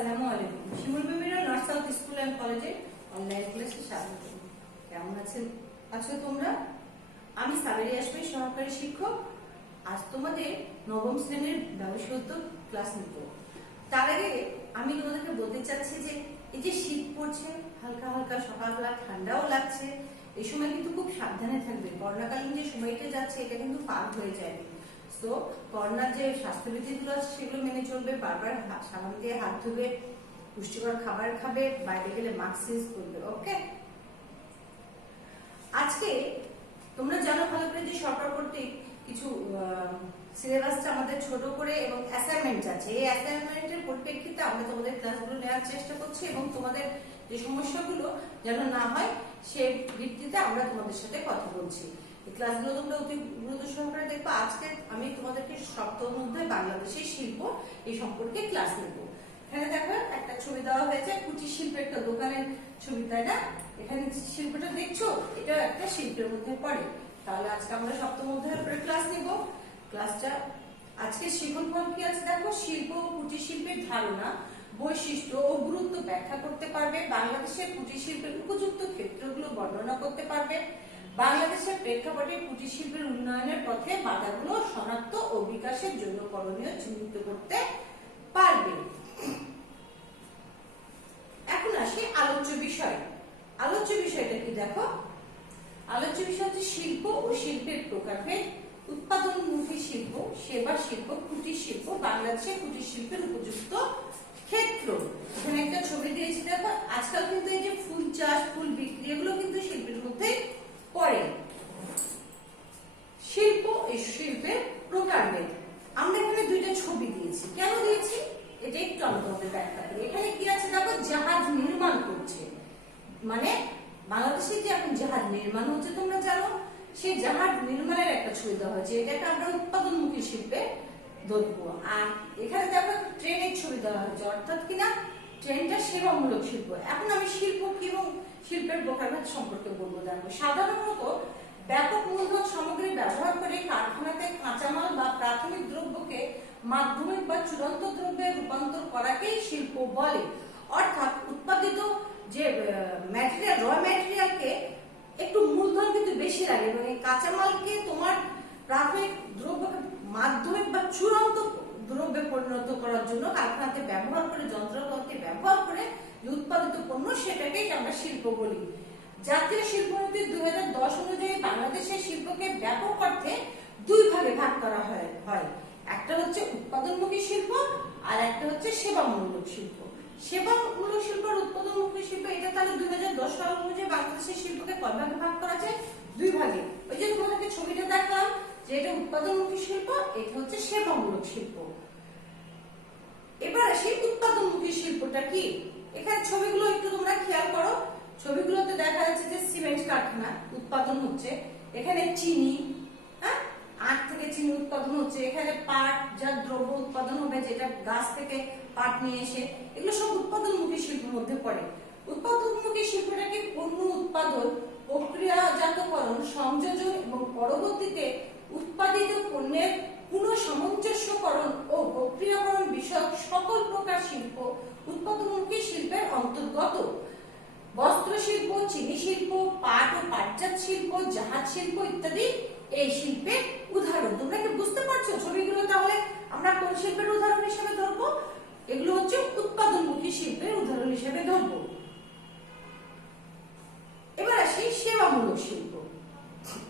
আসসালামু আলাইকুম। শিমুল বিবিরা north south school and কলেজে অনলাইন ক্লাসে স্বাগত। কেমন আছো তোমরা? আমি সাবেরি আসবে সহকারী শিক্ষক। আজ তোমাদের নবম শ্রেণীর ব্যবসায়িক ক্লাস নিব। তার আগে আমি তোমাদেরকে বলতে চাচ্ছি যে এই যে শীত পড়ছে, হালকা হালকা সকালবেলা ঠান্ডাও লাগছে, এই সময় কিন্তু খুব সাবধানে থাকবে। করোনাকালীন যে সময়টা যাচ্ছে এটা কিন্তু পার হয়ে যায়। তো করোনার যে স্বাস্থ্যবিধিগুলো আছে সেগুলো মেনে চলবে, বারবার সাবান দিয়ে হাত ধুবে, পুষ্টিকর খাবার খাবে, বাইরে গেলে মাস্ক ইউজ করবে। ওকে, আজকে তোমরা জানো ভালো করে যে সরকার কর্তৃক কিছু সিলেবাসটা আমাদের ছোট করে এবং অ্যাসাইনমেন্ট আছে। এই অ্যাসাইনমেন্টের পরিপ্রেক্ষিতে আমরা তোমাদের ক্লাসগুলো নেওয়ার চেষ্টা করছি এবং তোমাদের যে সমস্যাগুলো যেন না হয় সে ভিত্তিতে আমরা তোমাদের সাথে কথা বলছি। এই ক্লাসগুলো তোমরা অতি গুরুত্ব সহকারে দেখবে। আজকে আমি তোমাদেরকে সপ্তম অধ্যায় বাংলাদেশের শিল্প এই সম্পর্কে ক্লাস নেব। এখানে দেখো একটা ছবি দেওয়া হয়েছে, কুটির শিল্পের একটা দোকানের ছবি, তাই না? এখানে শিল্পটা দেখছো, এটা একটা শিল্পের মধ্যে পড়ে। তাহলে আজকে আমরা সপ্তম অধ্যায়ের উপরে ক্লাস নিব। ক্লাসটা আজকে শিক্ষণফল কি আছে দেখো, শিল্প ও কুটির শিল্পের ধারণা, বৈশিষ্ট্য ও গুরুত্ব ব্যাখ্যা করতে পারবে, বাংলাদেশের কুটির শিল্পের উপযুক্ত ক্ষেত্রগুলো বর্ণনা করতে পারবে, বাংলাদেশের প্রেক্ষাপটে কুটির শিল্পের উন্নয়নের পথে বাধাগুলো শনাক্ত ও বিকাশের জন্য করণীয় চিহ্নিত করতে পারবে। এখন আসি আলোচ্য বিষয়। আলোচ্য বিষয়টা কি দেখো, আলোচ্য বিষয় হচ্ছে শিল্প ও শিল্পের প্রকারভেদ, উৎপাদনমুখী শিল্প, সেবা শিল্প, কুটির শিল্প, বাংলাদেশের কুটির শিল্পের উপযুক্ত ক্ষেত্র। এখানে একটা ছবি দিয়েছি দেখো। আজকাল কিন্তু এই যে ফুল চাষ, ফুল বিক্রি, এগুলো কিন্তু শিল্পের মধ্যে পড়ে। শিল্প এই শিল্পের প্রকারভেদ। আমরা এখানে দুইটা ছবি দিয়েছি, কেন দিয়েছি এটা একটু আমি তোমাদের ব্যাখ্যা করি। এখানে কি আছে দেখো, জাহাজ নির্মাণ করছে, মানে বাংলাদেশে যে এখন জাহাজ নির্মাণ হচ্ছে তোমরা জানো, সেই জাহাজ নির্মাণের একটা ছবি দেওয়া হয়েছে। এটাকে আমরা উৎপাদনমুখী শিল্পে ধরবো। আর এখানে দেখো ট্রেনের ছবি দেওয়া হয়েছে, অর্থাৎ কিনা ট্রেনটা সেবামূলক শিল্প। এখন আমি শিল্প কি এবং শিল্পের প্রকারভেদ সম্পর্কে বলবো। দেখো, সাধারণত ব্যাপক মূলধন সামগ্রী ব্যবহার করে কারখানাতে কাঁচামাল বা প্রাথমিক দ্রব্যকে মাধ্যমিক বা চূড়ান্ত দ্রব্যে রূপান্তর করাকেই শিল্প বলে। অর্থাৎ উৎপাদিত যে ম্যাটেরিয়াল, র ম্যাটেরিয়ালকে একটু মূলধন কিন্তু বেশি লাগে এবং এই কাঁচামালকে তোমার প্রাথমিক দ্রব্যকে মাধ্যমিক বা চূড়ান্ত দ্রব্যে পরিণত করার জন্য কারখানাতে ব্যবহার করে, যন্ত্রপাতি ব্যবহার করে যে উৎপাদিত পণ্য, সেটাকেই আমরা শিল্প বলি। জাতীয় শিল্পনীতি 2010 অনুযায়ী বাংলাদেশের শিল্পকে ব্যাপক অর্থে দুই ভাগে ভাগ করা হয়। একটা হচ্ছে উৎপাদনমুখী শিল্প আর একটা হচ্ছে সেবামূলক শিল্প। সেবামূলক শিল্প আর উৎপাদনমুখী শিল্প, এটা তাহলে 2010 সাল অনুযায়ী বাংলাদেশের শিল্পকে কয় ভাগে ভাগ করা যায়? দুই ভাগে। ওই যে তোমাদেরকে ছবিটা দেখলাম যে এটা উৎপাদনমুখী শিল্প, এটা হচ্ছে সেবামূলক শিল্প। এবার আসি উৎপাদনমুখী শিল্পটা কি। এখানে ছবিগুলো একটু তোমরা খেয়াল করো। ছবিগুলোতে দেখা যাচ্ছে যে সিমেন্ট কারখানা উৎপাদন হচ্ছে, এখানে চিনি, আখ থেকে চিনি উৎপাদন হচ্ছে, এখানে পাট যা দ্রব্য উৎপাদন হবে, যেটা গাছ থেকে পাট নিয়ে এসে, এগুলো সব উৎপাদনমুখী শিল্পের মধ্যে পড়ে। উৎপাদনমুখী শিল্পটাকে পণ্য উৎপাদন, প্রক্রিয়াজাতকরণ, সংযোজন এবং পরবর্তীতে উৎপাদিত পণ্যের পুনঃসামঞ্জস্যকরণ ও প্রক্রিয়াকরণ বিষয়ক সকল প্রকার শিল্প উৎপাদনমুখী শিল্পের অন্তর্গত। বস্ত্র শিল্প, চিনি শিল্প, পাট ও পাটজাত শিল্প, জাহাজ শিল্প ইত্যাদি এই শিল্পের উদাহরণ। তোমরা কি বুঝতে পারছো ছবিগুলো? তাহলে আমরা কোন শিল্পের উদাহরণ হিসেবে ধরবো? এগুলো হচ্ছে উৎপাদনমুখী শিল্পের উদাহরণ হিসেবে ধরবো। এবার আসি সেবামূলক শিল্প।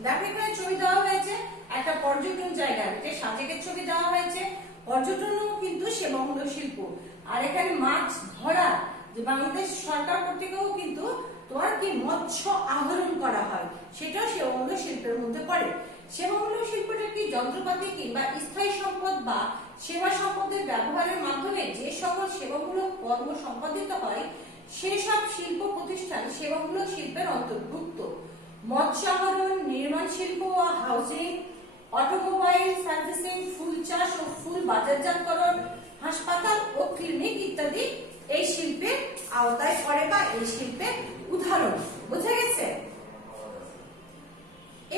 দেখো এখানে ছবি দেওয়া হয়েছে একটা পর্যটন জায়গা, যে সাজেকের ছবি দেওয়া হয়েছে। পর্যটনও কিন্তু সেবামূলক শিল্প। আর এখানে মাছ ধরা, যে বাংলাদেশ সরকার কর্তৃকও কিন্তু তোমার কি মৎস্য আহরণ করা হয়, সেটাও সেবামূলক শিল্পের মধ্যে পড়ে। সেবামূলক শিল্পটা কি যন্ত্রপাতি কিংবা স্থায়ী সম্পদ বা সেবা সম্পদের ব্যবহারের মাধ্যমে যে সকল সেবামূলক কর্ম সম্পাদিত হয় সেসব শিল্প প্রতিষ্ঠান সেবামূলক শিল্পের অন্তর্ভুক্ত। মৎস্য আহরণ, নির্মাণ শিল্প ও হাউজিং, অটোমোবাইল সার্ভিসিং, ফুল চাষ ও ফুল বাজারজাতকরণ, হাসপাতাল ও ক্লিনিক ইত্যাদি এই শিল্পের আওতায় পড়ে বা এই শিল্পের উদাহরণ। বোঝা গেছে?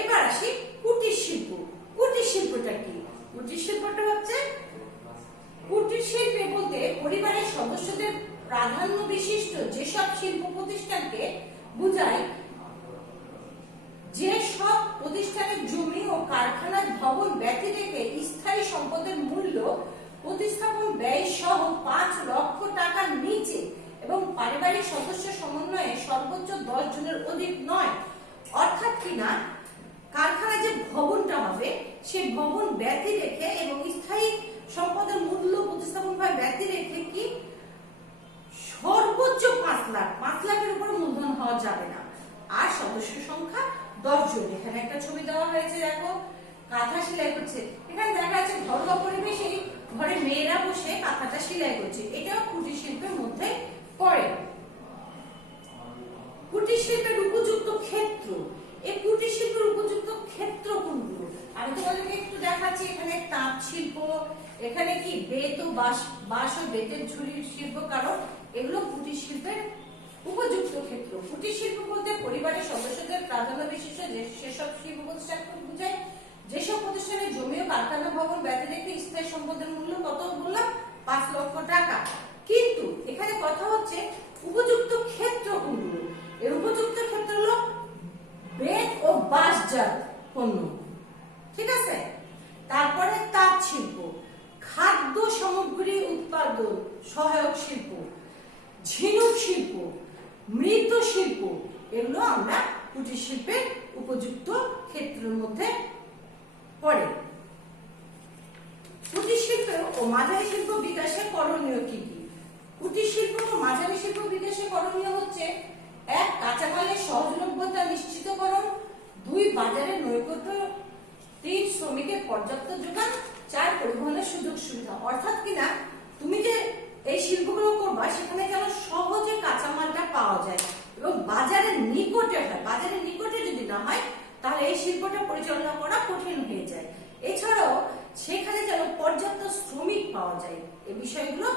এবার আসি কুটির শিল্প। কুটির শিল্পটা কি? কুটির শিল্পটা হচ্ছে, কুটির শিল্পে বলতে পরিবারের সদস্যদের প্রাধান্য বিশিষ্ট যেসব শিল্প প্রতিষ্ঠানকে বোঝায়, যে সব প্রতিষ্ঠানের জমি ও কারখানার ভবন ব্যতি রেখে স্থায়ী সম্পদের মূল্য প্রতিস্থাপন ব্যয় সহ 5 লক্ষ টাকার নিচে এবং পারিবারিক সদস্য সমন্বয়ে সর্বোচ্চ 10 জনের অধিক নয়। অর্থাৎ কিনা কারখানা যে ভবনটা হবে সেই ভবন ব্যতি রেখে এবং স্থায়ী সম্পদের মূল্য প্রতিস্থাপন ব্যতি রেখে কি সর্বোচ্চ 5 লাখ, 5 লাখের উপর মূলধন হওয়া যাবে না। আর সদস্য সংখ্যা 10 জন। এখানে একটা ছবি দেওয়া হয়েছে, দেখো কাঁথা সেলাই করছে। এখানে দেখা যাচ্ছে ঘরোয়া পরিবেশে ঘরে মেয়েরা বসে কাঁথাটা সেলাই করছে। এটাও কুটির শিল্পের মধ্যে পড়ে। কুটির শিল্পের উপযুক্ত ক্ষেত্র, এই কুটির শিল্পের উপযুক্ত ক্ষেত্র কোনগুলো আমি তোমাদেরকে একটু দেখাচ্ছি। এখানে তাঁত শিল্প, এখানে কি বেত ও বাঁশ ও বেতের ঝুড়ির শিল্প, কারণ এগুলো কুটির শিল্পের উপযুক্ত ক্ষেত্র। কুটির শিল্প বলতে পরিবারের সদস্যদের প্রাধান্য বিশিষ্ট সেসব শিল্প প্রতিষ্ঠানকে বোঝায় যেসব প্রতিষ্ঠানের জমি ও কারখানা ভবন ব্যতি রেখে স্থায়ী সম্পদের মূল্য কত বললাম, 5 লক্ষ টাকা। কিন্তু এখানে কথা হচ্ছে উপযুক্ত ক্ষেত্র কোনগুলো। এর উপযুক্ত ক্ষেত্র হলো বেত ও বাঁশজাত পণ্য, ঠিক আছে। তারপরে তাঁত শিল্প, খাদ্য সামগ্রী উৎপাদন সহায়ক শিল্প, ঝিনুক শিল্প, মৃৎ শিল্প, এগুলো আমরা কুটির শিল্পের উপযুক্ত ক্ষেত্রের মধ্যে পড়ে। কুটির শিল্প ও মাঝারি শিল্প বিকাশে করণীয় কি কি? কুটির শিল্প ও মাঝারি শিল্প বিকাশে করণীয় হচ্ছে 1. কাঁচামালের সহজলভ্যতা নিশ্চিতকরণ, 2. বাজারের নৈকট্য, 3. শ্রমিকের পর্যাপ্ত যোগান, 4. পরিবহনের সুযোগ সুবিধা। অর্থাৎ কিনা তুমি যে এই শিল্পগুলো করবা সেখানে যেন সহজে কাঁচামালটা পাওয়া যায় এবং বাজারের নিকটে হয়। বাজারের নিকটে যদি না হয় তাহলে এই শিল্পটা পরিচালনা করা কঠিন হয়ে যায়। এছাড়াও সেখানে যেন পর্যাপ্ত শ্রমিক পাওয়া যায়, এই বিষয়গুলো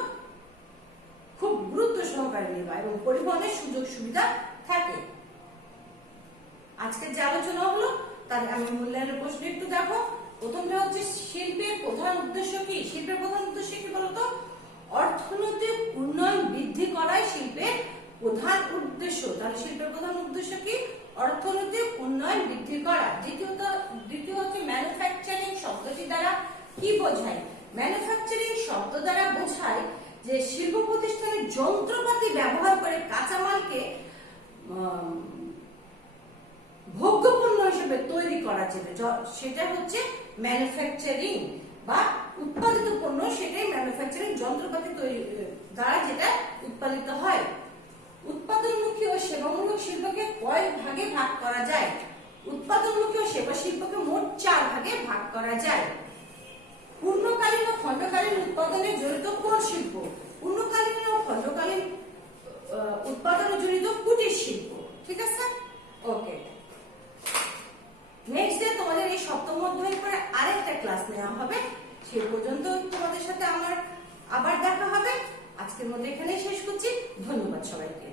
খুব গুরুত্ব সহকারে নেবা এবং পরিবহনের সুযোগ সুবিধা থাকে। আজকে যে আলোচনা হলো তার আমি মূল্যায়নের প্রশ্ন একটু দেখো। প্রথমটা হচ্ছে শিল্পের প্রধান উদ্দেশ্য কি? শিল্পের প্রধান উদ্দেশ্য কি বলতো? অর্থনৈতিক উন্নয়ন বৃদ্ধি করাই শিল্পের প্রধান উদ্দেশ্য। তাহলে শিল্পের প্রধান উদ্দেশ্য কি? অর্থনৈতিক উন্নয়ন বৃদ্ধি করা। দ্বিতীয় হচ্ছে ম্যানুফ্যাকচারিং শব্দটি দ্বারা কি বোঝায়? ম্যানুফ্যাকচারিং শব্দ দ্বারা বোঝায় যে শিল্প প্রতিষ্ঠানের যন্ত্রপাতি ব্যবহার করে কাঁচামালকে ভোগ্যপণ্য হিসেবে তৈরি করা যাবে, সেটা হচ্ছে ম্যানুফ্যাকচারিং বা উৎপাদিত পণ্য, সেটাই ম্যানুফ্যাকচারিং। যন্ত্রপাতি তৈরি দ্বারা যেটা উৎপাদিত হয়। উৎপাদনমুখী ও সেবামূলক শিল্পকে কয় ভাগে ভাগ করা যায়? উৎপাদনমুখী ও সেবা শিল্পকে মোট 4 ভাগে ভাগ করা যায়। পূর্ণকালীন ও খণ্ডকালীন উৎপাদনে জড়িত কোন শিল্প? পূর্ণকালীন ও খণ্ডকালীন উৎপাদনে জড়িত কুটির শিল্প, ঠিক আছে। ওকে, নেক্সট ডে তোমাদের এই সপ্তম অধ্যায়ের পরে আরেকটা ক্লাস নেওয়া হবে। সে পর্যন্ত তোমাদের সাথে আমার আবার দেখা হবে। আজকের মধ্যে এখানেই শেষ করছি। ধন্যবাদ সবাইকে।